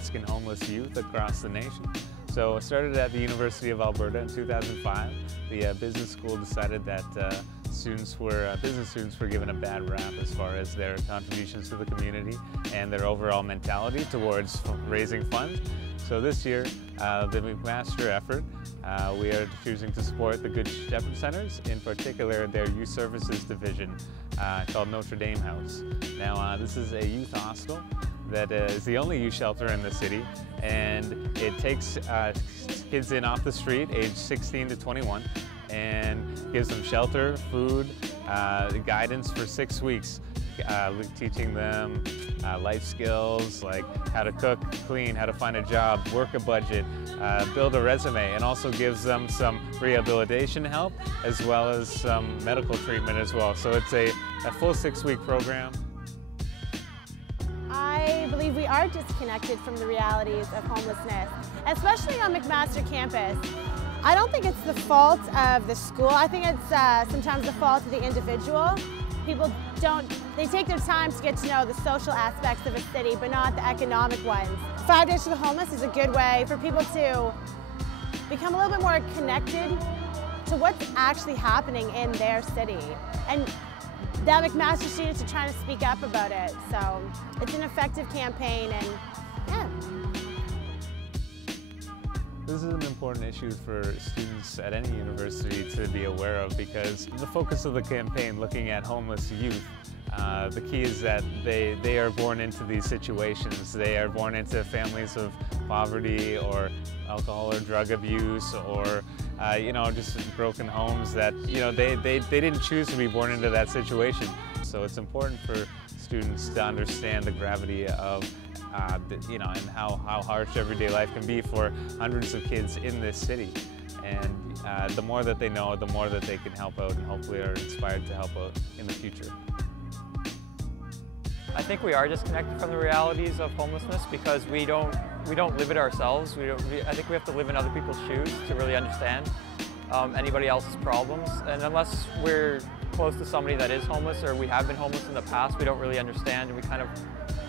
at-risk and homeless youth across the nation. So I started at the University of Alberta in 2005. The business school decided that business students were given a bad rap as far as their contributions to the community and their overall mentality towards raising funds. So this year, the McMaster effort, we are choosing to support the Good Shepherd Centers, in particular their youth services division called Notre Dame House. Now this is a youth hostel that is the only youth shelter in the city, and it takes kids in off the street aged 16 to 21 and gives them shelter, food, guidance for 6 weeks, teaching them life skills like how to cook, clean, how to find a job, work a budget, build a resume, and also gives them some rehabilitation help as well as some medical treatment as well. So it's a full 6-week program. I believe we are disconnected from the realities of homelessness, especially on McMaster campus. I don't think it's the fault of the school. I think it's sometimes the fault of the individual. People they take their time to get to know the social aspects of a city, but not the economic ones. 5 Days for the Homeless is a good way for people to become a little bit more connected to what's actually happening in their city. And the McMaster students are trying to speak up about it, so it's an effective campaign, and yeah. This is an important issue for students at any university to be aware of, because the focus of the campaign looking at homeless youth, the key is that they are born into these situations. They are born into families of poverty or alcohol or drug abuse, or just broken homes that they didn't choose to be born into that situation. So it's important for students to understand the gravity of and how harsh everyday life can be for hundreds of kids in this city. And the more that they know, the more that they can help out, and hopefully are inspired to help out in the future. I think we are disconnected from the realities of homelessness because we don't live it ourselves. I think we have to live in other people's shoes to really understand anybody else's problems. And unless we're close to somebody that is homeless, or we have been homeless in the past, we don't really understand, and we kind of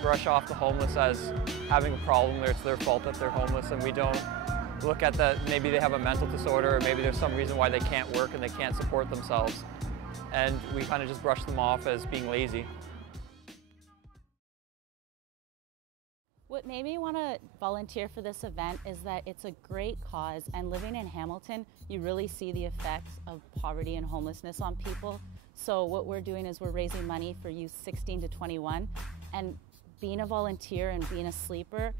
brush off the homeless as having a problem, or it's their fault that they're homeless, and we don't look at that maybe they have a mental disorder, or maybe there's some reason why they can't work and they can't support themselves. And we kind of just brush them off as being lazy. What made me want to volunteer for this event is that it's a great cause, and living in Hamilton, you really see the effects of poverty and homelessness on people. So what we're doing is we're raising money for youth 16 to 21, and being a volunteer and being a sleeper,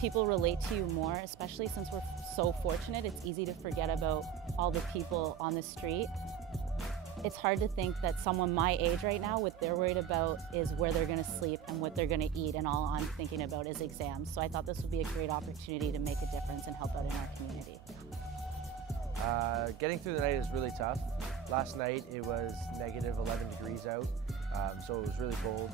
people relate to you more, especially since we're so fortunate. It's easy to forget about all the people on the street. It's hard to think that someone my age right now, what they're worried about is where they're going to sleep and what they're going to eat, and all I'm thinking about is exams. So I thought this would be a great opportunity to make a difference and help out in our community. Getting through the night is really tough. Last night it was negative 11 degrees out, so it was really cold.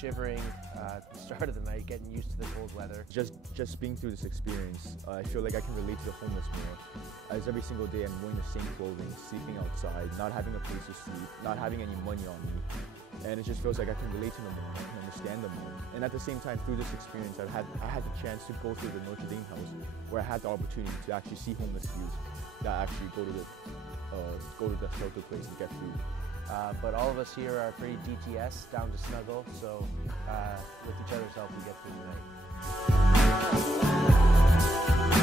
Shivering at the start of the night, getting used to the cold weather. Just being through this experience, I feel like I can relate to the homeless more. As every single day I'm wearing the same clothing, sleeping outside, not having a place to sleep, not having any money on me. And it just feels like I can relate to them more, I can understand them more. And at the same time, through this experience, I had the chance to go through the Notre Dame house, where I had the opportunity to actually see homeless youth that actually go to the shelter place to get food. But all of us here are pretty DTS, down to snuggle, so with each other's help we get through the night.